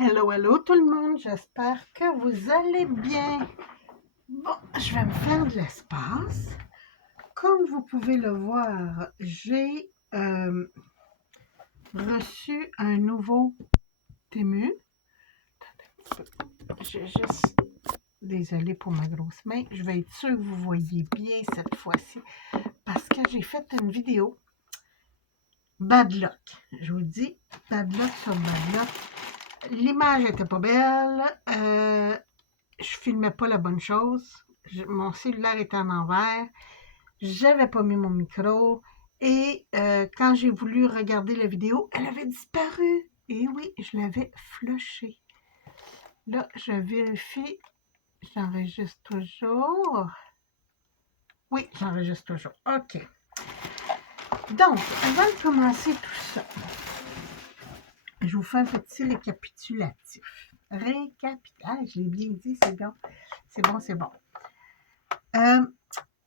Hello, hello tout le monde, j'espère que vous allez bien. Bon, je vais me faire de l'espace. Comme vous pouvez le voir, j'ai reçu un nouveau Temu. J'ai juste... Désolée pour ma grosse main, je vais être sûre que vous voyez bien cette fois-ci parce que j'ai fait une vidéo bad luck. Je vous dis, bad luck sur bad luck. L'image était pas belle. Je filmais pas la bonne chose. Mon cellulaire était en envers. J'avais pas mis mon micro. Et quand j'ai voulu regarder la vidéo, elle avait disparu. Et oui, je l'avais flushée. Là, je vérifie. J'enregistre toujours. Oui, j'enregistre toujours. OK. Donc, avant de commencer tout ça, je vous fais un petit récapitulatif. Ah, je l'ai bien dit, c'est bon. C'est bon, c'est bon.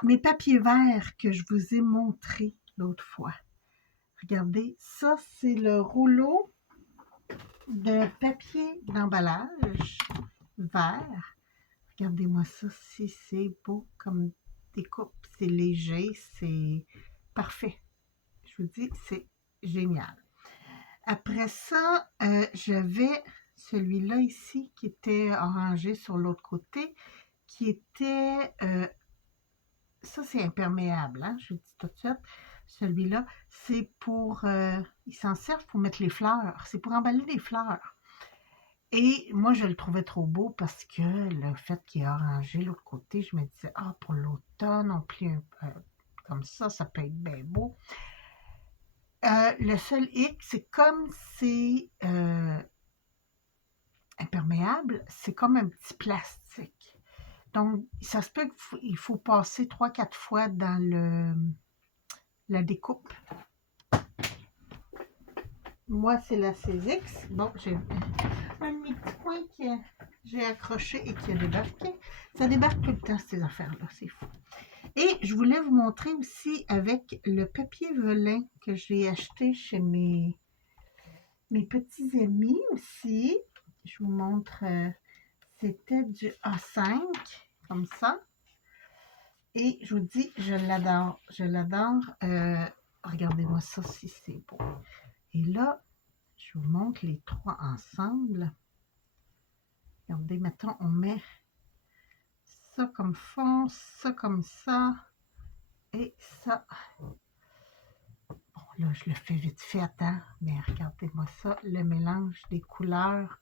Mes papiers verts que je vous ai montrés l'autre fois. Regardez, ça c'est le rouleau de papier d'emballage vert. Regardez-moi ça, si c'est beau comme découpe, c'est léger, c'est parfait. Je vous dis, c'est génial. Après ça, j'avais celui-là ici qui était orangé sur l'autre côté, qui était... ça, c'est imperméable, hein, je vous dis tout de suite. Celui-là, c'est pour... ils s'en servent pour mettre les fleurs. C'est pour emballer les fleurs. Et moi, je le trouvais trop beau parce que le fait qu'il est orangé de l'autre côté, je me disais, ah, pour l'automne, on plie un peu comme ça peut être bien beau. Le seul hic, c'est comme c'est imperméable, c'est comme un petit plastique. Donc, ça se peut qu'il faut passer 3-4 fois dans la découpe. Moi, c'est la CX. Bon, j'ai un de mes petits points que j'ai accroché et qui a débarqué. Ça débarque tout le temps, ces affaires-là. C'est fou. Et je voulais vous montrer aussi avec le papier velin que j'ai acheté chez mes petits amis aussi. Je vous montre. C'était du A5, comme ça. Et je vous dis, je l'adore. Je l'adore. Regardez-moi ça, si c'est beau. Et là, je vous montre les trois ensemble. Regardez, maintenant, on met ça comme fond, ça comme ça, et ça. Bon, là, je le fais vite fait, hein, mais regardez-moi ça, le mélange des couleurs,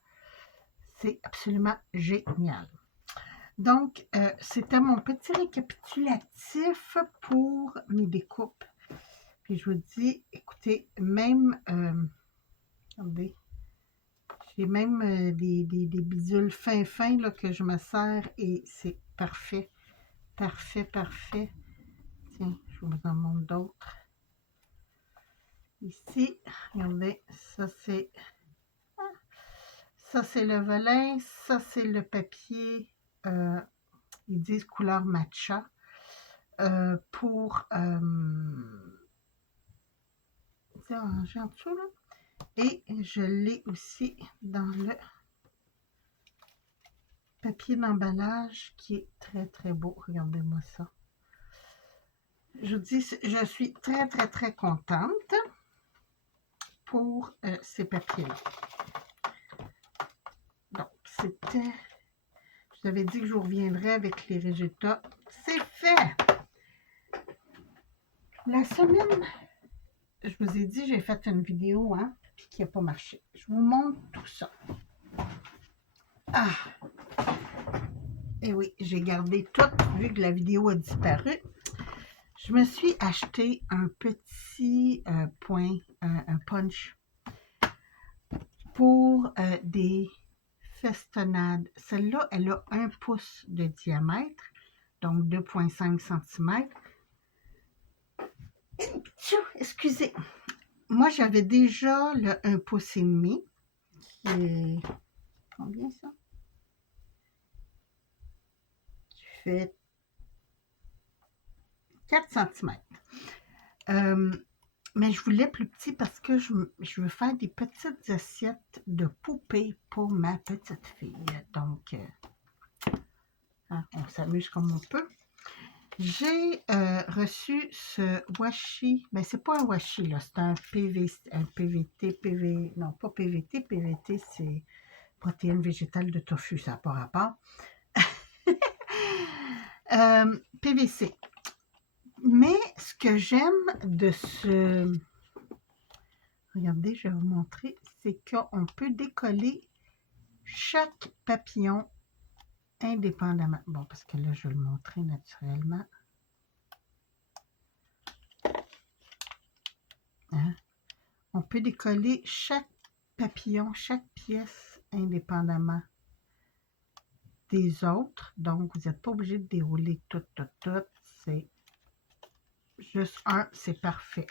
c'est absolument génial. Donc, c'était mon petit récapitulatif pour mes découpes. Puis je vous dis, écoutez, même, regardez, j'ai même des bidules fins là, que je me sers et c'est parfait. Parfait, parfait. Tiens, je vous en montre d'autres. Ici, regardez, ça c'est le velin, ça c'est le papier, ils disent couleur matcha, pour ranger en dessous là. Et je l'ai aussi dans le papier d'emballage qui est très très beau. Regardez-moi ça. Je vous dis, je suis très très très contente pour ces papiers-là. Donc, c'était... Je vous avais dit que je vous reviendrai avec les résultats. C'est fait! La semaine, je vous ai dit, j'ai fait une vidéo, hein, puis qui n'a pas marché. Je vous montre tout ça. Ah! Et oui, j'ai gardé tout, vu que la vidéo a disparu. Je me suis acheté un petit point, un punch, pour des festonnades. Celle-là, elle a 1 pouce de diamètre, donc 2,5 cm. Excusez, moi j'avais déjà le 1 pouce et demi. Qui est... Combien ça? Qui fait 4 cm. Mais je voulais plus petit parce que je veux faire des petites assiettes de poupées pour ma petite fille. Donc, hein, on s'amuse comme on peut. J'ai reçu ce washi. Ben, c'est pas un washi, là. C'est un PVT, non, pas PVT. PVT, c'est protéines végétales de tofu. Ça n'a pas rapport. PVC. Mais ce que j'aime de ce... Regardez, je vais vous montrer. C'est qu'on peut décoller chaque papillon indépendamment. Bon, parce que là, je vais le montrer naturellement. Hein? On peut décoller chaque papillon, chaque pièce indépendamment des autres. Donc, vous n'êtes pas obligé de dérouler tout. C'est juste un, c'est parfait.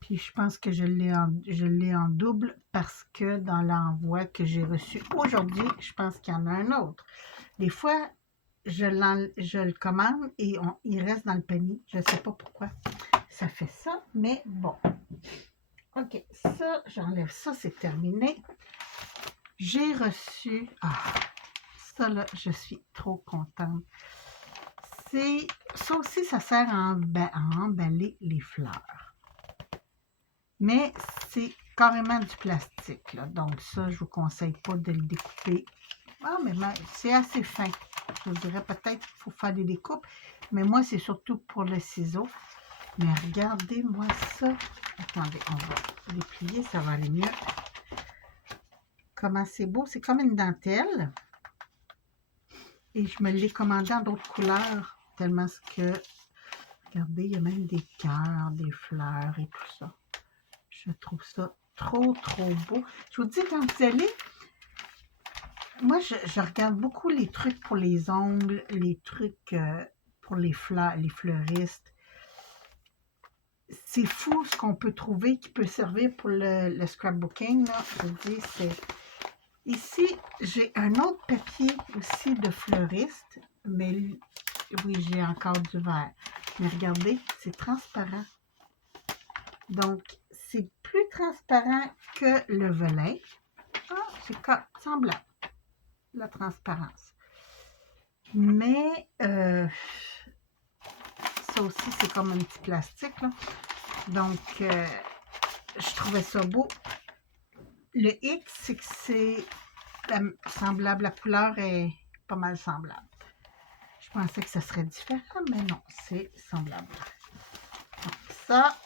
Puis, je pense que je l'ai en double parce que dans l'envoi que j'ai reçu aujourd'hui, je pense qu'il y en a un autre. Des fois, je le commande et il reste dans le panier. Je ne sais pas pourquoi ça fait ça, mais bon. OK, ça, j'enlève ça, c'est terminé. J'ai reçu... Ah, ça là, je suis trop contente. Ça aussi, ça sert à emballer les fleurs. Mais c'est carrément du plastique, là. Donc ça, je ne vous conseille pas de le découper. Ah, mais c'est assez fin. Je vous dirais peut-être qu'il faut faire des découpes. Mais moi, c'est surtout pour le ciseau. Mais regardez-moi ça. Attendez, on va déplier, ça va aller mieux. Comment c'est beau. C'est comme une dentelle. Et je me l'ai commandé en d'autres couleurs. Tellement que... Regardez, il y a même des cœurs, des fleurs et tout ça. Je trouve ça trop beau. Je vous dis, quand vous allez... Moi, je regarde beaucoup les trucs pour les ongles, les trucs pour les fleurs, les fleuristes. C'est fou ce qu'on peut trouver qui peut servir pour le scrapbooking. Là. Je vous dis, c'est... Ici, j'ai un autre papier aussi de fleuriste, mais oui, j'ai encore du vert. Mais regardez, c'est transparent. Donc, c'est plus transparent que le velin. Ah, c'est semblable, la transparence. Mais, ça aussi, c'est comme un petit plastique, là. Donc, je trouvais ça beau. Le hic, c'est que c'est semblable. La couleur est pas mal semblable. Je pensais que ça serait différent, mais non, c'est semblable. Donc, ça.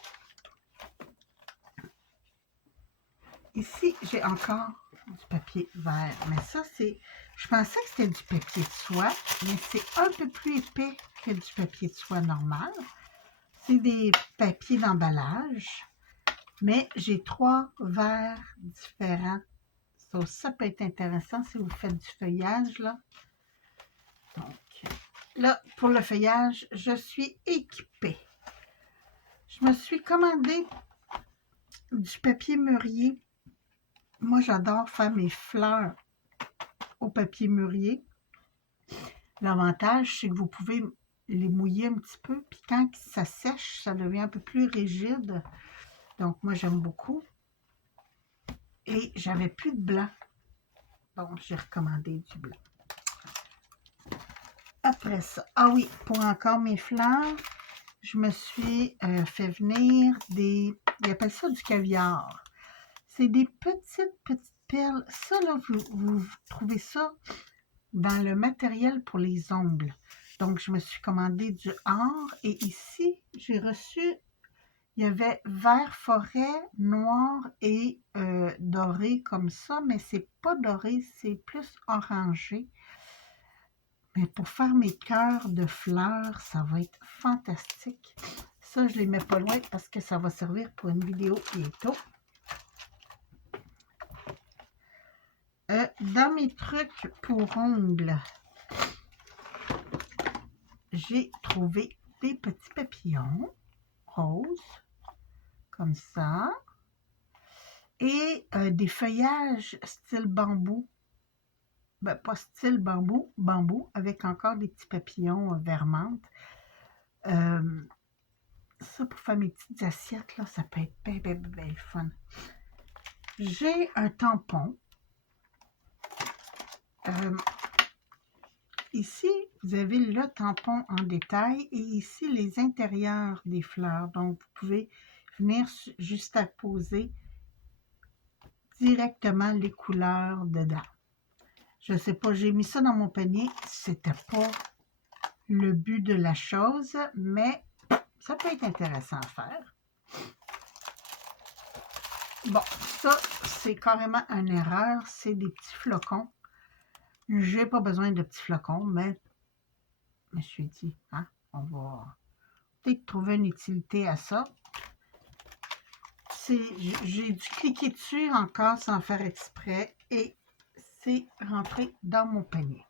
Ici, j'ai encore du papier vert. Mais ça, c'est... Je pensais que c'était du papier de soie, mais c'est un peu plus épais que du papier de soie normal. C'est des papiers d'emballage. Mais j'ai 3 verres différents. Ça peut être intéressant si vous faites du feuillage, là. Donc, là, pour le feuillage, je suis équipée. Je me suis commandé du papier mûrier. Moi, j'adore faire mes fleurs au papier mûrier. L'avantage, c'est que vous pouvez les mouiller un petit peu, puis quand ça sèche, ça devient un peu plus rigide. Donc, moi, j'aime beaucoup. Et j'avais plus de blanc. Donc, j'ai recommandé du blanc. Après ça, ah oui, pour encore mes fleurs, je me suis fait venir des... Ils appellent ça du caviar. C'est des petites perles. Ça, là, vous trouvez ça dans le matériel pour les ongles. Donc, je me suis commandé du or. Et ici, j'ai reçu... Il y avait vert forêt, noir et doré comme ça. Mais c'est pas doré, c'est plus orangé. Mais pour faire mes cœurs de fleurs, ça va être fantastique. Ça, je ne les mets pas loin parce que ça va servir pour une vidéo bientôt. Dans mes trucs pour ongles, j'ai trouvé des petits papillons roses, comme ça, et des feuillages style bambou. Ben, pas style bambou, avec encore des petits papillons vert menthe. ça pour faire mes petites assiettes, là, ça peut être bien, bien, bien le fun. J'ai un tampon. Ici, vous avez le tampon en détail et ici, les intérieurs des fleurs. Donc, vous pouvez venir juste à poser directement les couleurs dedans. Je ne sais pas, j'ai mis ça dans mon panier. C'était pas le but de la chose, mais ça peut être intéressant à faire. Bon, ça, c'est carrément une erreur. C'est des petits flocons. J'ai pas besoin de petits flocons, mais je me suis dit, hein, on va peut-être trouver une utilité à ça. J'ai dû cliquer dessus encore sans faire exprès et c'est rentré dans mon panier.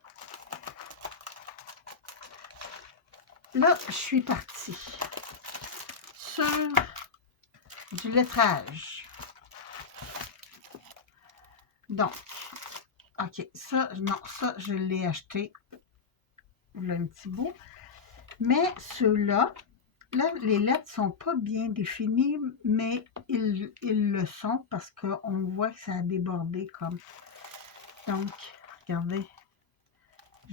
Là, je suis partie sur du lettrage. Donc, ok, ça, non, ça, je l'ai acheté là, un petit bout. Mais ceux-là, là, les lettres ne sont pas bien définies, mais ils le sont parce qu'on voit que ça a débordé comme. Donc, regardez,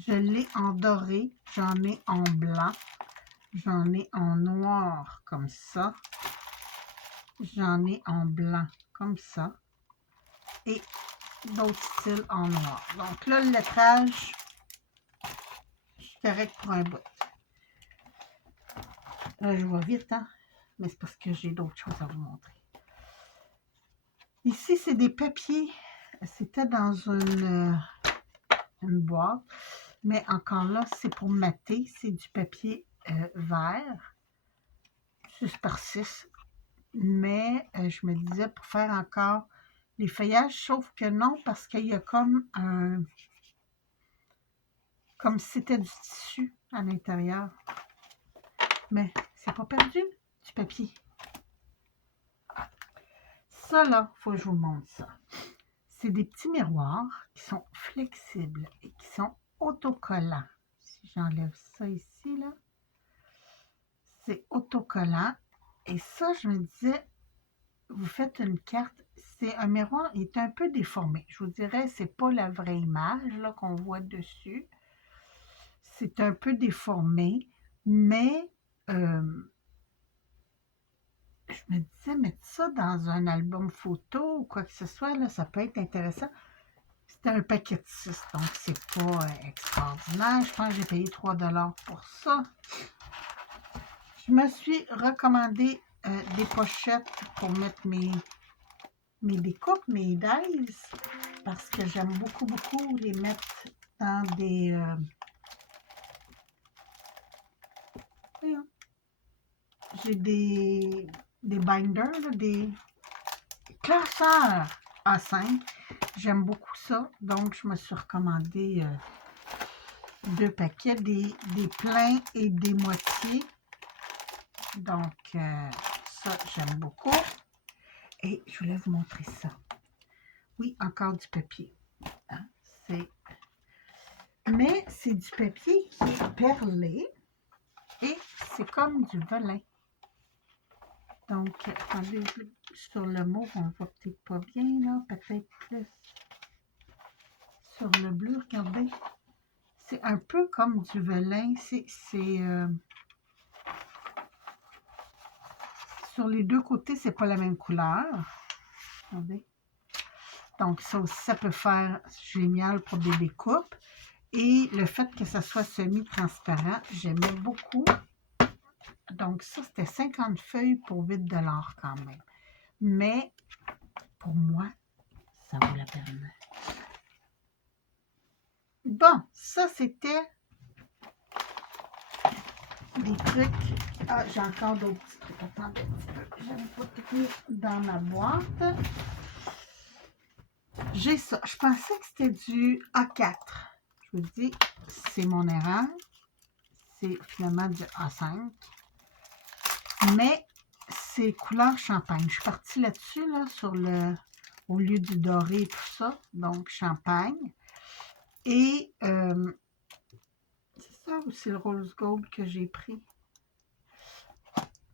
je l'ai en doré, j'en ai en blanc, j'en ai en noir comme ça, j'en ai en blanc comme ça, et d'autres styles en noir. Donc là, le lettrage, je suis correct pour un bout. Là, je vois vite, hein? Mais c'est parce que j'ai d'autres choses à vous montrer. Ici, c'est des papiers. C'était dans une boîte. Mais encore là, c'est pour mater. C'est du papier vert. 6 par 6. Mais je me disais pour faire encore les feuillages, sauf que non, parce qu'il y a comme un... Comme si c'était du tissu à l'intérieur. Mais c'est pas perdu, du papier. Ça, là, il faut que je vous montre ça. C'est des petits miroirs qui sont flexibles et qui sont autocollants. Si j'enlève ça ici, là, c'est autocollant. Et ça, je me disais, vous faites une carte, c'est un miroir, il est un peu déformé. Je vous dirais, c'est pas la vraie image là qu'on voit dessus. C'est un peu déformé, mais je me disais, mettre ça dans un album photo ou quoi que ce soit, là, ça peut être intéressant. C'était un paquet de 6, donc c'est pas extraordinaire. Je pense que j'ai payé 3 $ pour ça. Je me suis recommandé des pochettes pour mettre mes découpes, mes dies, parce que j'aime beaucoup, beaucoup les mettre dans des... j'ai des binders, là, des classeurs A5. J'aime beaucoup ça, donc je me suis recommandé 2 paquets, des pleins et des moitiés. Donc, ça, j'aime beaucoup. Et je voulais vous montrer ça. Oui, encore du papier. Hein? Mais c'est du papier qui est perlé et c'est comme du velin. Donc, attendez, sur le mot, on ne voit peut-être pas bien, là. Peut-être plus sur le bleu, regardez. C'est un peu comme du velin. Sur les deux côtés, c'est pas la même couleur. Regardez. Donc, ça aussi, ça peut faire génial pour des découpes. Et le fait que ça soit semi-transparent, j'aimais beaucoup. Donc, ça, c'était 50 feuilles pour 8 $ quand même. Mais, pour moi, ça vaut la peine. Bon, ça, c'était des trucs. Ah, j'ai encore d'autres petits trucs. Attendez un petit peu. J'aime pas tout mis dans ma boîte. J'ai ça. Je pensais que c'était du A4. Je vous dis, c'est mon erreur. C'est finalement du A5. Mais c'est couleur champagne. Je suis partie là-dessus, là, au lieu du doré et tout ça. Donc, champagne. Et c'est ça ou c'est le rose gold que j'ai pris?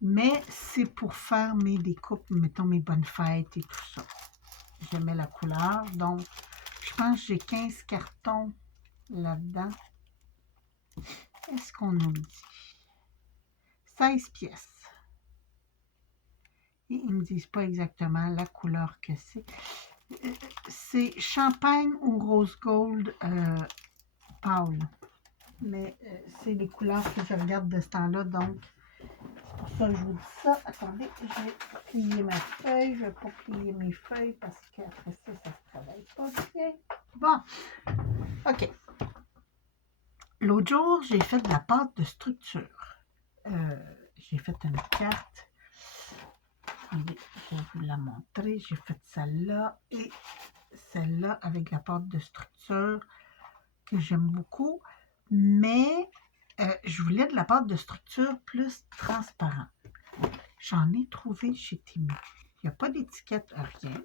Mais c'est pour faire mes découpes, mettons mes bonnes fêtes et tout ça. J'aimais la couleur, donc je pense que j'ai 15 cartons là-dedans. Est-ce qu'on nous le dit? 16 pièces. Et ils ne me disent pas exactement la couleur que c'est. C'est champagne ou rose gold pâle. Mais c'est les couleurs que je regarde de ce temps-là, donc c'est pour ça que je vous dis ça. Attendez, je vais plier ma feuille. Je ne vais pas plier mes feuilles parce qu'après ça, ça ne se travaille pas bien. Bon, OK. L'autre jour, j'ai fait de la pâte de structure. J'ai fait une carte. Attendez, je vais vous la montrer. J'ai fait celle-là et celle-là avec la pâte de structure que j'aime beaucoup. Mais je voulais de la pâte de structure plus transparente. J'en ai trouvé chez Temu. Il n'y a pas d'étiquette, rien.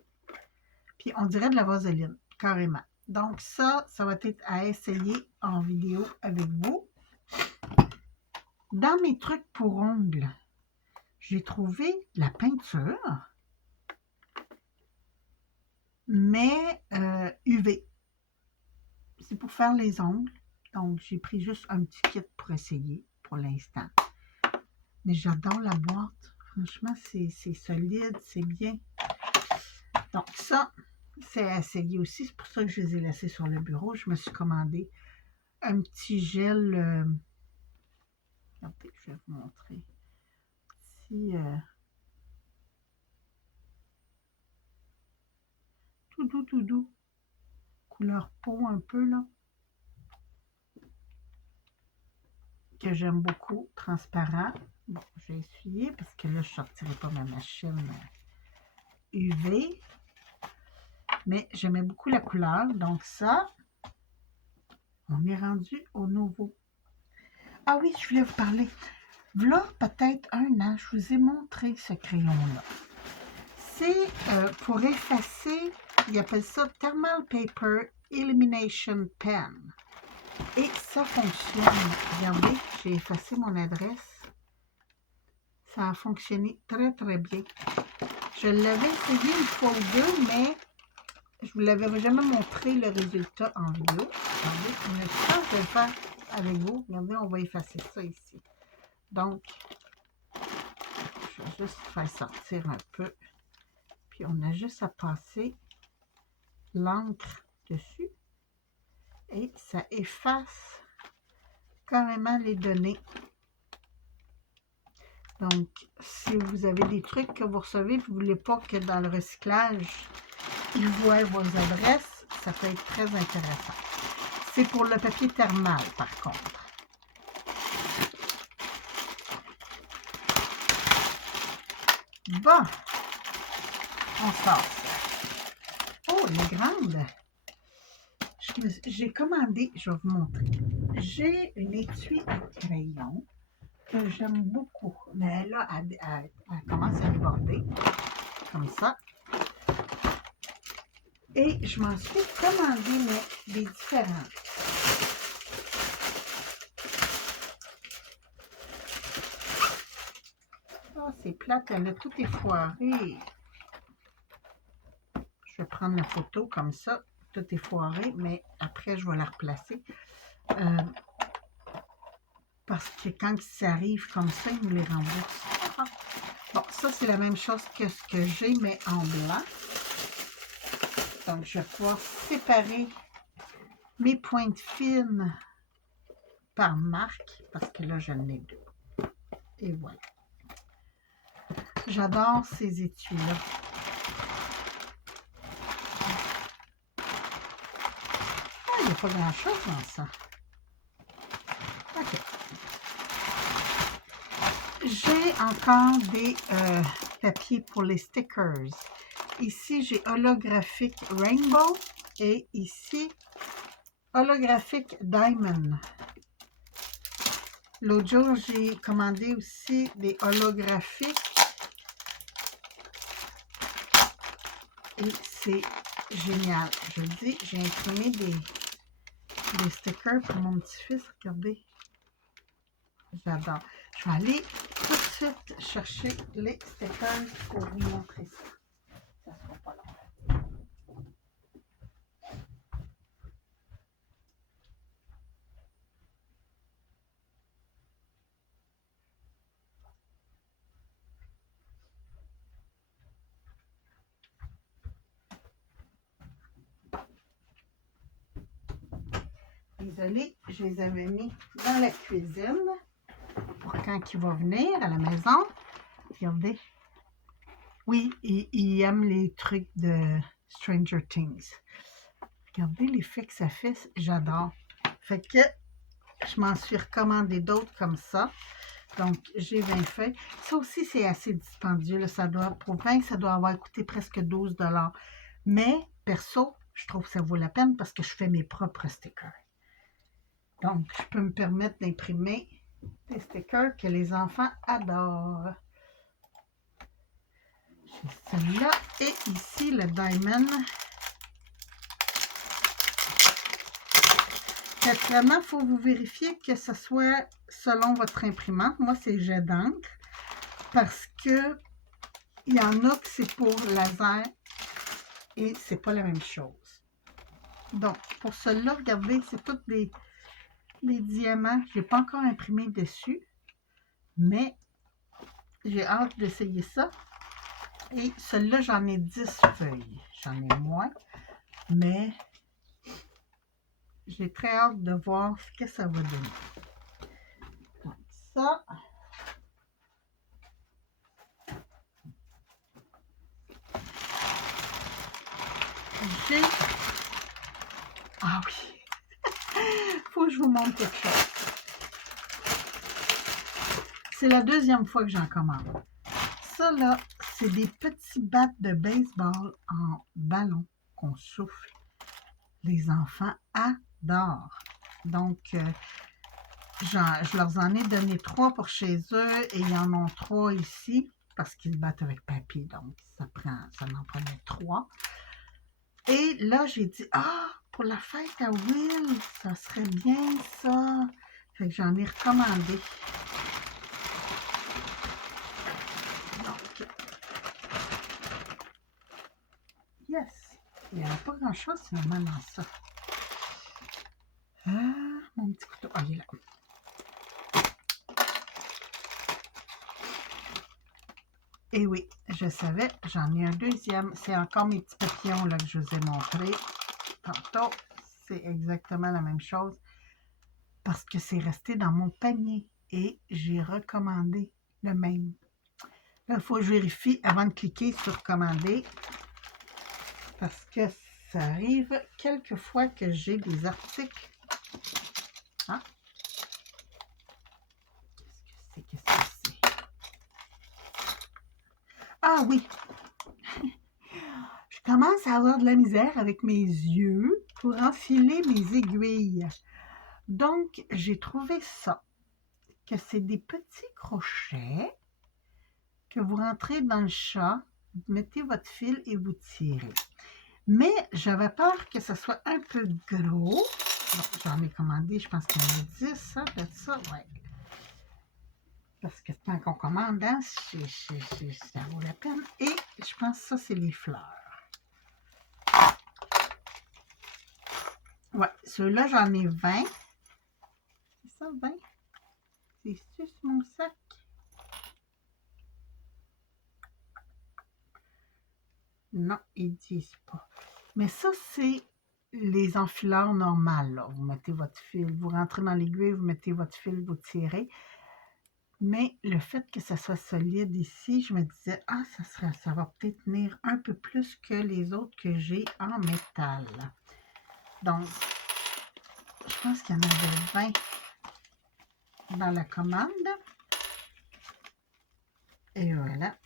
Puis on dirait de la vaseline, carrément. Donc ça va être à essayer en vidéo avec vous. Dans mes trucs pour ongles, j'ai trouvé de la peinture, mais UV. C'est pour faire les ongles. Donc, j'ai pris juste un petit kit pour essayer pour l'instant. Mais j'adore la boîte. Franchement, c'est solide, c'est bien. Donc, ça, c'est à essayer aussi. C'est pour ça que je les ai laissés sur le bureau. Je me suis commandé un petit gel. Regardez, je vais vous montrer. Petit, tout doux. Couleur peau un peu, là. Que j'aime beaucoup, transparent. Bon, j'ai essuyé parce que là, je ne sortirai pas ma machine UV. Mais j'aimais beaucoup la couleur. Donc ça, on est rendu au nouveau. Ah oui, je voulais vous parler. Voilà peut-être un an, je vous ai montré ce crayon-là. C'est pour effacer, ils appellent ça Thermal Paper Illumination Pen. Et ça fonctionne. Regardez, j'ai effacé mon adresse. Ça a fonctionné très, très bien. Je l'avais essayé une fois ou deux, mais je ne vous l'avais jamais montré le résultat en vidéo. Regardez, mais je pense que je vais le faire avec vous. Regardez, on va effacer ça ici. Donc, je vais juste faire sortir un peu. Puis, on a juste à passer l'encre dessus. Et ça efface carrément les données. Donc, si vous avez des trucs que vous recevez et vous ne voulez pas que dans le recyclage, ils voient vos adresses, ça peut être très intéressant. C'est pour le papier thermal, par contre. Bon, on sort ça. Oh, elle est grande. J'ai commandé, je vais vous montrer. J'ai une étui à crayon que j'aime beaucoup. Mais là, elle commence à déborder, comme ça. Et je m'en suis commandé, mais des différentes. Oh, c'est plate, elle a tout effoiré. Je vais prendre la photo comme ça. Tout est foiré, mais après, je vais la replacer. Parce que quand ça arrive comme ça, ils nous les remboursent. Bon, ça, c'est la même chose que ce que j'ai, mais en blanc. Donc, je vais pouvoir séparer mes pointes fines par marque, parce que là, j'en ai deux. Et voilà. J'adore ces étuis-là. Il n'y a pas grand-chose dans ça. OK. J'ai encore des papiers pour les stickers. Ici, j'ai holographique Rainbow et ici, holographique Diamond. L'autre jour, j'ai commandé aussi des holographiques. Et c'est génial. Je le dis, j'ai imprimé des stickers pour mon petit-fils. Regardez. J'adore. Je vais aller tout de suite chercher les stickers pour vous montrer ça. Ça sera pas long. Désolée, je les avais mis dans la cuisine pour quand il va venir à la maison. Regardez. Oui, il aime les trucs de Stranger Things. Regardez l'effet que ça fait, j'adore. Fait que je m'en suis recommandé d'autres comme ça. Donc, j'ai 20 feuilles. Ça aussi, c'est assez dispendieux. Là. Pour 20, ça doit avoir coûté presque 12 $. Mais, perso, je trouve que ça vaut la peine parce que je fais mes propres stickers. Donc, je peux me permettre d'imprimer des stickers que les enfants adorent. J'ai celle-là et ici le Diamond. Vraiment, il faut vous vérifier que ce soit selon votre imprimante. Moi, c'est jet d'encre parce que il y en a que c'est pour laser et c'est pas la même chose. Donc, pour cela, regardez, c'est tous des diamants. Je n'ai pas encore imprimé dessus, mais j'ai hâte d'essayer ça. Et celui-là, j'en ai 10 feuilles. J'en ai moins, mais j'ai très hâte de voir ce que ça va donner. Donc, ça. J'ai... Ah oui! Faut que je vous montre quelque chose. C'est la deuxième fois que j'en commande. Ça, là, c'est des petits battes de baseball en ballon qu'on souffle. Les enfants adorent. Donc, je leur en ai donné 3 pour chez eux et ils en ont 3 ici parce qu'ils se battent avec papy. Donc, ça en prenait 3. Et là, j'ai dit, pour la fête à Will, ça serait bien ça. Fait que j'en ai recommandé. Donc, yes! Il n'y a pas grand-chose finalement dans ça. Mon petit couteau. Il est là. Et oui, je savais, j'en ai un deuxième. C'est encore mes petits papillons là, que je vous ai montrés tantôt. C'est exactement la même chose parce que c'est resté dans mon panier et j'ai recommandé le même. Là, il faut que je vérifie avant de cliquer sur commander parce que ça arrive quelquefois que j'ai des articles. Qu'est-ce que c'est? Ah oui! Je commence à avoir de la misère avec mes yeux pour enfiler mes aiguilles. Donc, j'ai trouvé ça, que c'est des petits crochets que vous rentrez dans le chat, vous mettez votre fil et vous tirez. Mais j'avais peur que ce soit un peu gros. Bon, j'en ai commandé, je pense qu'il y en a 10, hein, de ça, ouais. Parce que tant qu'on commande, hein, ça vaut la peine. Et je pense que ça, c'est les fleurs. Ouais, ceux-là, j'en ai 20. C'est ça, 20? C'est sur mon sac. Non, ils disent pas. Mais ça, c'est les enfileurs normales. Là. Vous mettez votre fil, vous rentrez dans l'aiguille, vous mettez votre fil, vous tirez. Mais le fait que ça soit solide ici, je me disais, ça va peut-être tenir un peu plus que les autres que j'ai en métal. Donc, je pense qu'il y en avait 20 dans la commande. Et voilà.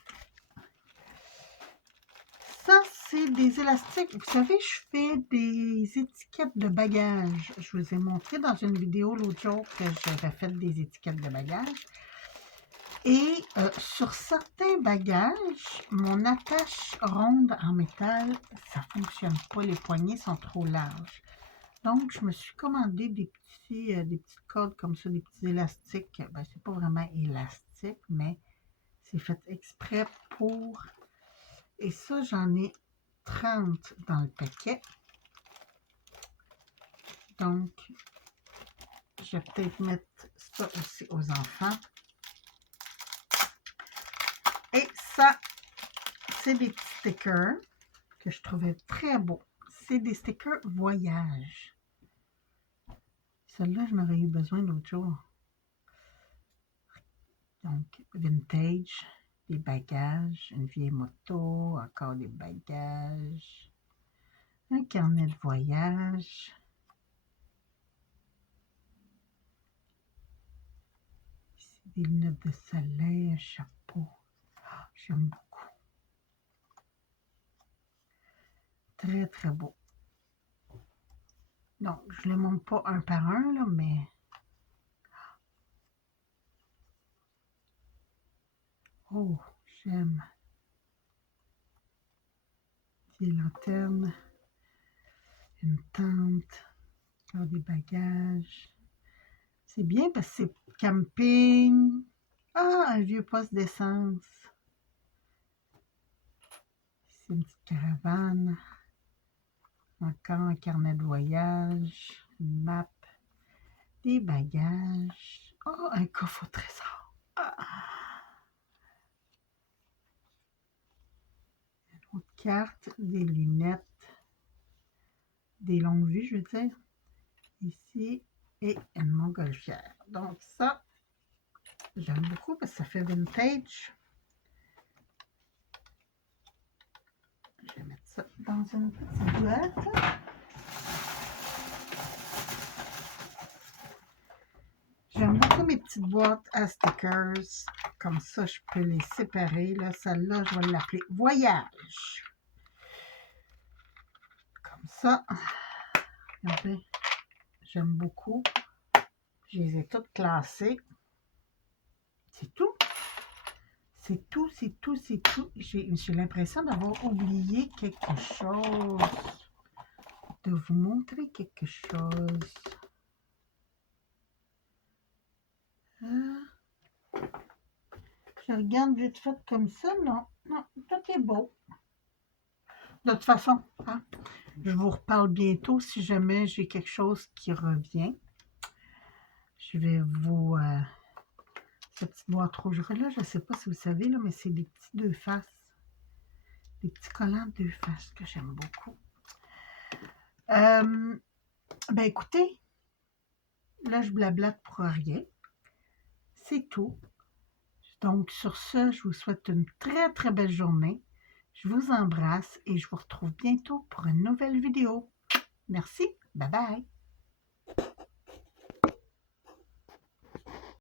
Ça, c'est des élastiques. Vous savez, je fais des étiquettes de bagages. Je vous ai montré dans une vidéo l'autre jour que j'avais fait des étiquettes de bagages. Et sur certains bagages, mon attache ronde en métal, ça ne fonctionne pas. Les poignées sont trop larges. Donc, je me suis commandé des petites cordes comme ça, des petits élastiques. Ben, c'est pas vraiment élastique, mais C'est fait exprès pour... Et ça, j'en ai 30 dans le paquet. Donc, je vais peut-être mettre ça aussi aux enfants. Et ça, c'est des petits stickers que je trouvais très beaux. C'est des stickers voyage. Celle-là, je m'aurais eu besoin l'autre jour. Donc, vintage, des bagages, une vieille moto, encore des bagages, un carnet de voyage. Ici, des lunettes de soleil, un chapeau. Oh, j'aime beaucoup. Très, très beau. Donc, je ne les montre pas un par un, là, mais... Oh, j'aime. Des lanternes, une tente, encore des bagages. C'est bien parce que c'est camping. Ah, un vieux poste d'essence. C'est une petite caravane. Encore un carnet de voyage, une map, des bagages. Oh, un coffre au trésor. Ah. Une autre carte, des lunettes, des longues vues, je veux dire. Ici, et une montgolfière. Donc ça, j'aime beaucoup parce que ça fait vintage. Je vais mettre ça dans une petite boîte. J'aime beaucoup mes petites boîtes à stickers. Comme ça, je peux les séparer. Là, celle-là, je vais l'appeler Voyage. Comme ça. Regardez, j'aime beaucoup. Je les ai toutes classées. C'est tout. C'est tout, c'est tout, c'est tout. J'ai l'impression d'avoir oublié quelque chose. De vous montrer quelque chose. Je regarde vite fait comme ça. Non, non, tout est beau. De toute façon, hein, je vous reparle bientôt si jamais j'ai quelque chose qui revient. Je vais vous... cette petite boîte rouge-là, je ne sais pas si vous savez, là, mais c'est des petits deux faces. Des petits collants deux faces que j'aime beaucoup. Ben écoutez, là, je blablate pour rien. C'est tout. Donc, sur ce, je vous souhaite une très, très belle journée. Je vous embrasse et je vous retrouve bientôt pour une nouvelle vidéo. Merci. Bye bye.